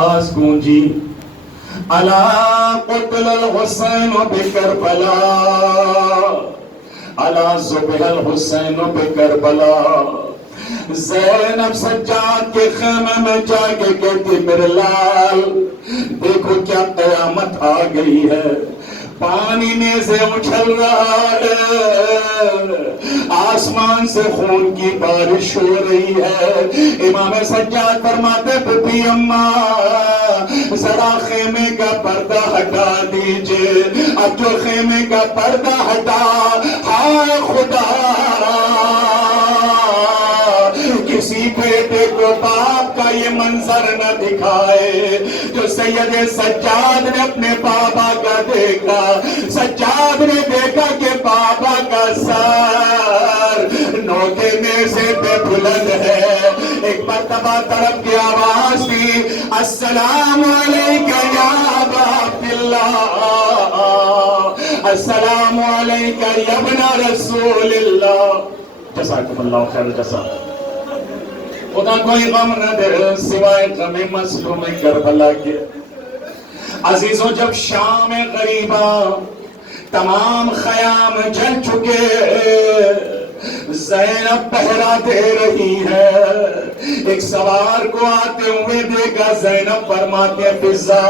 آواز گونجی الا قتل الحسین بکربلا الا ذبح الحسین بکربلا. زینب سجاد کے خیمے میں جا کے کہتی میرے لال دیکھو کیا قیامت آ گئی ہے. پانی نیزے اچھل رہا ہے, آسمان سے خون کی بارش ہو رہی ہے. امام سجاد فرماتے بی اماں ذرا خیمے کا پردہ ہٹا دیجئے. اب جو خیمے کا پردہ ہٹا, ہائے خدا کسی بیٹے کو باپ کا یہ منظر نہ دکھائے جو سید سجاد نے اپنے بابا کا دیکھا. سجاد نے دیکھا کہ بابا کا سر نوکے نیزے پہ بلند ہے. ایک مرتبہ طرف کی آواز دی السلام علیکہ یا ابا عبداللہ, السلام علیکہ یا ابن رسول اللہ. جزاکم اللہ خیر الجزا. خدا کوئی غم نہ دے سوائے غم مظلوم کربلا کے. عزیزوں جب شام غریبہ تمام خیام جل چکے, زینب پہرا دے رہی ہے. ایک سوار کو آتے ہوئے دیکھا. زینب فرماتے فضا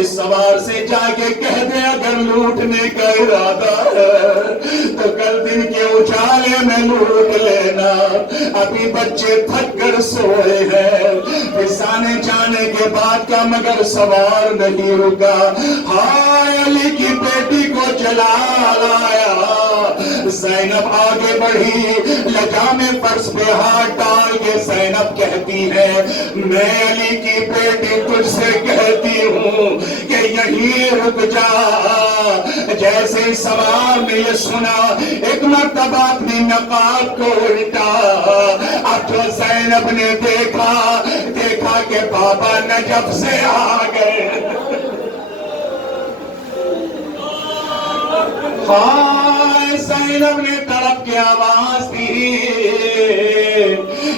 اس سوار سے جا کے کہہ دے اگر لوٹنے کا ارادہ ہے تو کل دن کے اجالے میں لوٹ لینا, ابھی بچے تھک کر سوئے ہیں. فضا نے جانے کے بعد کا مگر سوار نہیں رکا. ہائے علی کی بیٹی کو جلا لایا. زینب آگے بڑھی, لجام فرش پہ ہاتھ ڈال کے زینب کہتی ہے میں علی کی بیٹی تجھ سے کہتی ہوں کہ یہیں رک جا. جیسے سوار نے یہ سنا ایک مرتبہ اپنی نقاب کو الٹا. اب جو زینب نے دیکھا کہ بابا نجف سے آ گئے. زینب نے طرف کی آواز دی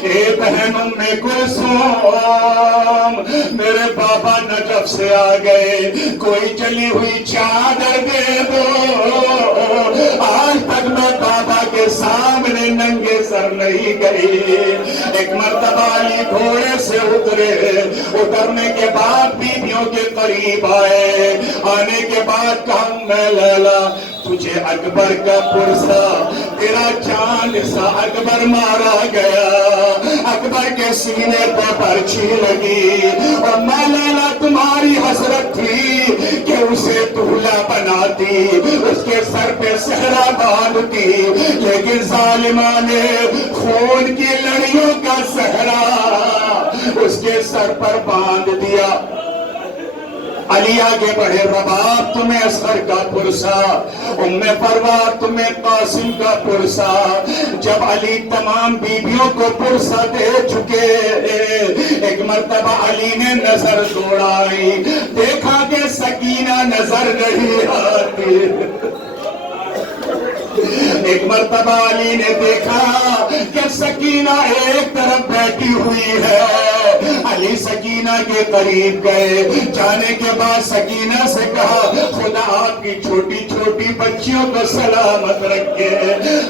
اے بہن ام کلثوم میرے بابا نجف سے آ گئے, کوئی جلی ہوئی چادر دے دو. آج تک میں بابا کے سامنے ننگے سر نہیں گئی. ایک مرتبہ علی گھوڑے سے اترنے کے بعد بیویوں کے قریب آئے. آنے کے بعد کہا میں لیلا تجھے اکبر کا پرسا تیرا چاند سا اکبر مارا گیا. اکبر کے سینے پہ پرچھی لگی اور میں لیلا تمہاری حسرت تھی کہ اسے دولہا بناتی, اس کے سر پہ صحرا باندھتی, لیکن ظالمہ نے خون کی لڑیوں کا صحرا اس کے سر پر باندھ دیا. علی آگے بڑھے رباب تمہیں اصغر کا پرسا, ام پروار تمہیں قاسم کا پرسا. جب علی تمام بیویوں کو پرسا دے چکے, ایک مرتبہ علی نے نظر دوڑائی, دیکھا کہ سکینہ نظر نہیں آتی. ایک مرتبہ علی نے دیکھا کہ سکینہ ایک طرف بیٹھی ہوئی ہے. علی سکینہ کے قریب گئے. جانے کے بعد سکینہ سے کہا خدا آپ کی چھوٹی چھوٹی بچیوں کو سلامت رکھے.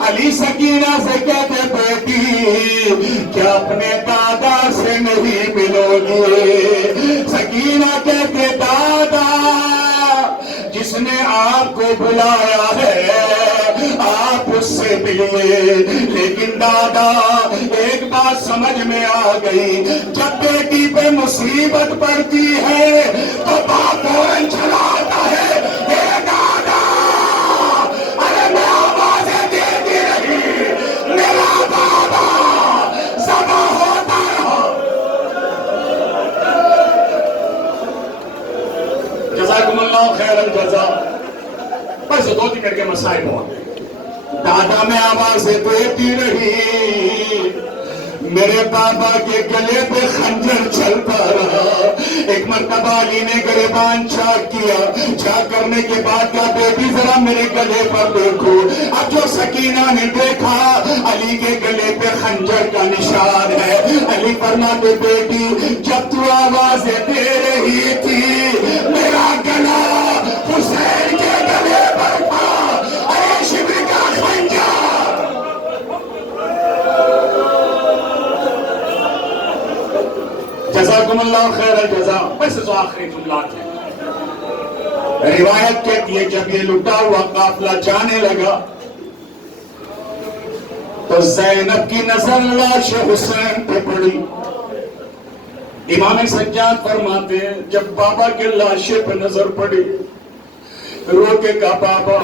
علی سکینہ سے کہتے بیٹی کیا اپنے دادا سے نہیں ملو گی؟ سکینہ کہتے دادا جس نے آپ کو بلایا ہے آپ اس سے ملیے. لیکن دادا ایک بات سمجھ میں آ گئی, جب بیٹی پہ مصیبت پڑتی ہے تو باپ فوراً چلاتا ہے اے دادا, ارے میں آوازیں دیتی رہی میرا بابا سبا ہوتا رہا. جزاکم اللہ خیر الجزا. بس 2-3 منٹ کے مسائل ہوا. دادا میں آوازیں دیتی رہی میرے بابا کے گلے پہ خنجر چلتا رہا۔ ایک مرتبہ علی نے گریبان چاک کیا، چاک کرنے کے بعد کہا بیٹی ذرا میرے گلے پر دیکھو۔ اب جو سکینہ نے دیکھا علی کے گلے پہ خنجر کا نشان ہے۔ علی فرماتے بیٹی جب تو آوازیں دے رہی تھی میرا گلا حسین کے گلے پر تھا، ارے شبر کا خنجر۔ جزاکم اللہ خیر الجزا۔ بس تو آخری جملات ہیں۔ روایت کہتی ہے جب یہ لٹا ہوا قافلہ جانے لگا تو زینب کی نظر لاش حسین پہ پڑی۔ امام سجاد فرماتے ہیں جب بابا کے لاشے پہ نظر پڑی رو کے کہا بابا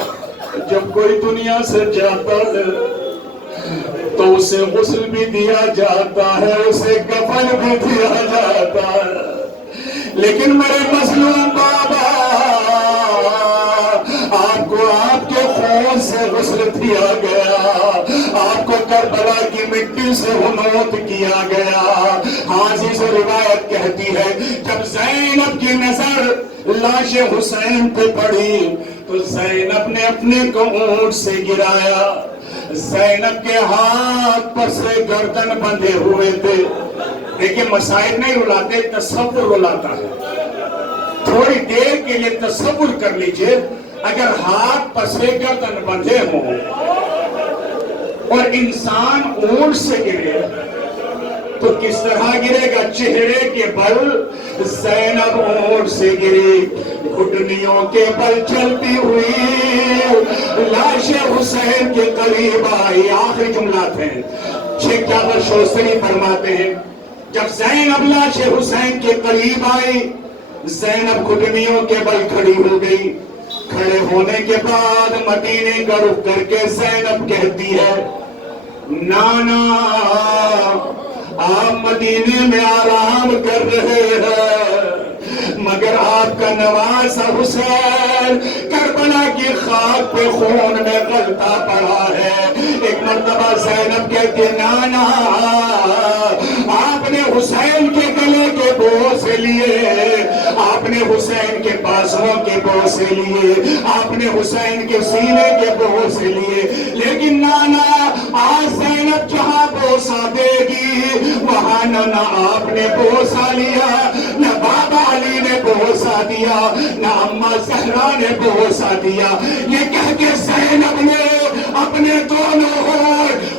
جب کوئی دنیا سے جاتا ہے تو اسے غسل بھی دیا جاتا ہے، اسے کفن بھی دیا جاتا ہے، لیکن میرے مظلوم بابا آپ کو آپ کے خون سے غسل دیا گیا، آپ کو کربلا کی مٹی سے حنوط کیا گیا۔ حاضی سے روایت کہتی ہے جب زینب کی نظر لاش حسین پہ پڑی تو زینب نے اپنے کو اونٹ سے گرایا۔ زینب کے ہاتھ پر سے گردن بندھے ہوئے تھے۔ دیکھیں مسائل نہیں رلاتے، تصور رلاتا ہے۔ تھوڑی دیر کے لیے تصور کر لیجئے اگر ہاتھ پر سے گردن بندھے ہوں اور انسان اونٹ سے گرے تو کس طرح گرے گا؟ چہرے کے بل زینب اونٹ سے گری، گھٹنیوں کے بل چلتی ہوئی لاش حسین کے قریب آئی۔ آخری جملات ہیں۔ شیخ جعفر شوستری فرماتے ہیں جب زینب لاش حسین کے قریب آئی زینب گھٹنیوں کے بل کھڑی ہو گئی۔ کھڑے ہونے کے بعد مدینے کا رخ کر کے زینب کہتی ہے نانا آپ مدینے میں آرام کر رہے ہیں مگر آپ کا نواسا حسین کربلا کی خاک پہ خون میں غلطہ پڑا ہے۔ ایک مرتبہ زینب کہتی ہے نانا آپ نے حسین کے گلے کے بوسے لیے، آپ نے حسین کے بازوؤں کے بوسے لیے، آپ نے حسین کے سینے کے بوسے لیے، لیکن نانا آج زینب جہاں بوسا دے گی وہاں نہ آپ نے بوسا لیا، نہ بابا علی نے بوسا دیا، نہ اماں زہرا نے بوسا دیا۔ یہ کہہ کے زینب نے اپنے دونوں ہاتھ